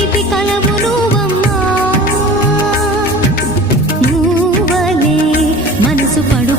తీపి మనసు పడు